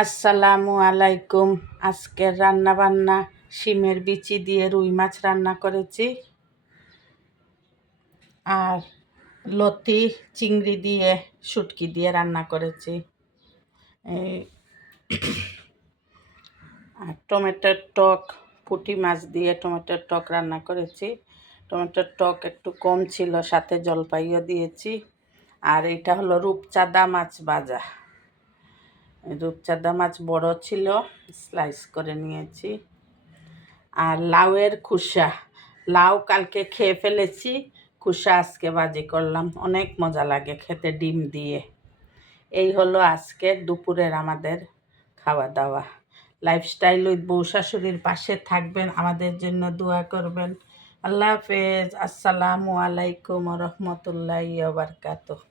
আসসালামু আলাইকুম। আজকের রান্না বান্না শিমের বিচি দিয়ে রুই মাছ রান্না করেছি, আর লতি চিংড়ি দিয়ে শুটকি দিয়ে রান্না করেছি। এই আর টমেটোর টক, পুঁটি মাছ দিয়ে টমেটোর টক রান্না করেছি। টমেটোর টক একটু কম ছিল, সাথে জলপাইও দিয়েছি। আর এটা হলো রূপচাঁদা মাছ ভাজা। রূপচাঁদা মাছ বড় ছিল, স্লাইস করে নিয়েছি। আর লাউয়ের খোসা, লাউ কালকে খেয়ে ফেলেছি, খোসা আজকে ভাজি করলাম, অনেক মজা লাগে খেতে ডিম দিয়ে। এই হলো আজকে দুপুরের আমাদের খাওয়া দাওয়া। লাইফস্টাইল উইথ বউ শাশুড়ির পাশে থাকবেন, আমাদের জন্য দোয়া করবেন। আল্লাহ হাফেজ। আসসালামু আলাইকুম রহমতুল্লাহি ওয়া বারাকাতুহু।